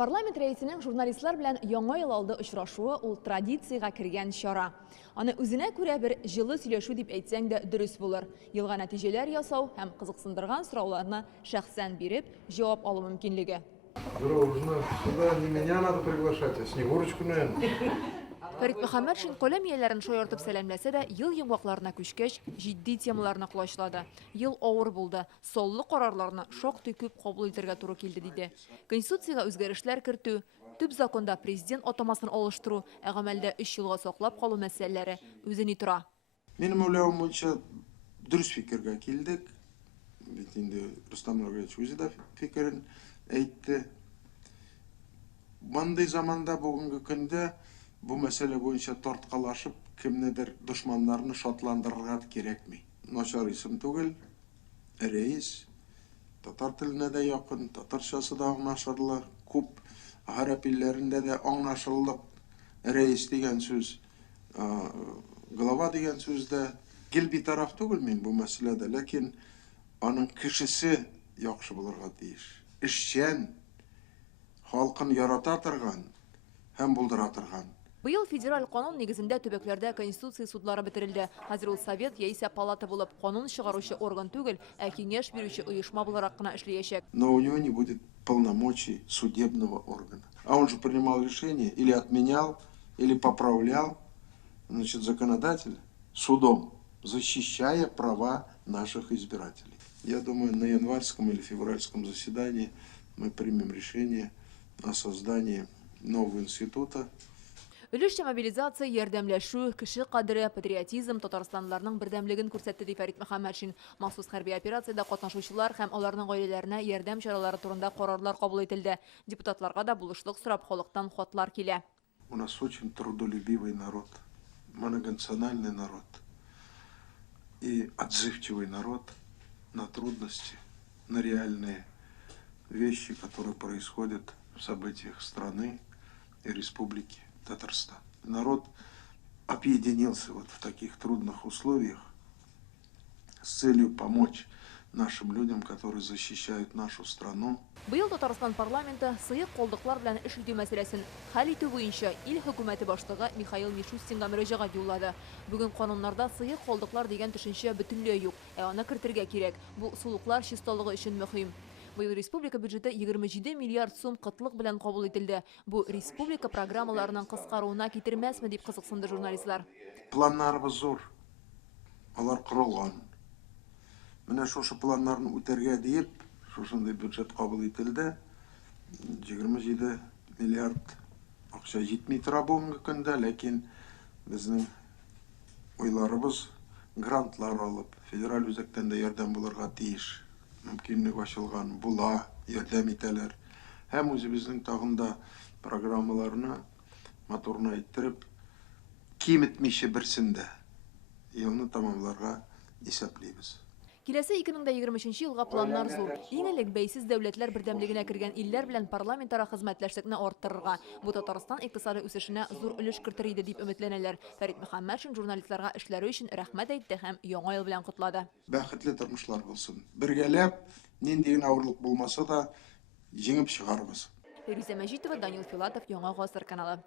Парламент рәисенең журналистлар белән яңа ел алды очрашуы ул традициягә кергән чара. Аны үзенә күрә бер җылы сөйләшү дип әйтсәң дә дөрес булыр. Елга нәтиҗәләр ясау һәм кызыксындырган сорауларны шәхсән биреп җавап алу мөмкинлеге. Дружно. Сюда не меня надо приглашать, а Снегурочку, наверное. Фәрит Мөхәммәтшин каләм ияләрен шаяртып сәламләсә дә, ел йомгакларына күчкәч, җитди темаларны кулачлады. Ел авыр булды. Соллы карарларны шактый күп кабул итәргә туры килде диде. Конституциягә үзгәрешләр кертү, төп законда президент атамасын алыштыру, ә гамәлдә 3 елга саклап калу мәсьәләләре үзен тора. Минем уйлавым буенча дөрес фикергә килдек. Бит инде Рустам Нургалиевич үзе дә фикерен әйтте. Мондый заманда бүгенге көндә бу мәсьәлә буенча тарткалашып, кемнедер дошманнарны шатландырырга кирәкми. Начар исем түгел, рәис, татар теленә дә якын, татарчасы да аңлашырлык, күп гарәп илләрендә дә аңлашырлык. Рәис дигән сүз, глава дигән сүздә гел битараф түгел мин бу мәсьәләдә, ләкин аның кешесе яхшы булырга тиеш. Эшчән, халкын ярата торган һәм булдыра торган. Быел федераль канун нигезендә төбәкләрдә конституция судлары бетерелде. Хәзер ул совет яисә палата булып канун чыгаручы орган түгел, ә киңәш бирүче оешма буларак кына эшләячәк. Но у него не будет полномочий судебного органа. А он же принимал решение или отменял, или поправлял, значит, законодатель судом, защищая права наших избирателей. Я думаю, на январском или февральском заседании мы примем решение о создании нового института. Өлешчә мобилизация, ярдәмләшү, кеше кадере, патриотизм Татарстанлыларның бердәмлеген күрсәтте ди Фәрит Мөхәммәтшин. Махсус хәрби операциядә катнашучылар һәм аларның гаиләләренә ярдәм чаралары турында карарлар кабул ителде. Депутатларга да булышлык сорап халыктан хатлар килә. У нас очень трудолюбивый народ, многонациональный народ и отзывчивый народ на трудности, на реальные вещи, которые происходят в событиях страны и республики Татарстан. Народ объединился вот в таких трудных условиях с целью помочь нашим людям, которые защищают нашу страну. Быел Татарстан парламенты сыйык калдыклар белән эш итү мәсьәләсен хәл итү буенча ил хөкүмәте башлыгы Михаил Мишустинга мөрәҗәгать юллады. Бүген кануннарда сыйык калдыклар дигән төшенчә бөтенләй юк, ә аны кертергә кирәк. Бу сулыклар чисталыгы өчен мөһим. Быел республика бюджеты 27 миллиард сум кытлык белән кабул ителде. Бу республика программаларының кыскаруына китермәсме дип кызыксынды журналистлар. Планнарыбыз зур. Алар корылган. Менә шушы планнарны үтәргә дип, шушындай бюджет кабул ителде. 27 миллиард акча җитми тора бүгенге көндә, ләкин безнең уйларыбыз грантлар алып, федераль үзәктән дә ярдәм булырга тиеш. Мөмкинлек ачылган була, ярдәм итәләр. Һәм үзебезнең тагында программаларны моторны әйттереп, киметмичә берсендә елны тамамларга исәплибез. Киләсе 2023 елга планнар зур. Иң элек бәйсез дәүләтләр бердәмлегенә кергән илләр белән парламентара хезмәтләшлекне арттырырга, бу Татарстан икътисады үсешенә зур өлеш кертер иде дип өметләнәләр. Фәрит Мөхәммәтшин журналистларга эшләре өчен рәхмәт әйтте һәм яңа ел белән котлады. Бәхетле тормышлар булсын. Бергәләп, нинди генә авырлык булмаса да, җиңеп чыгарбыз. Фәризә Мәҗитова, Данил Филатов, Яңа Гасыр каналы.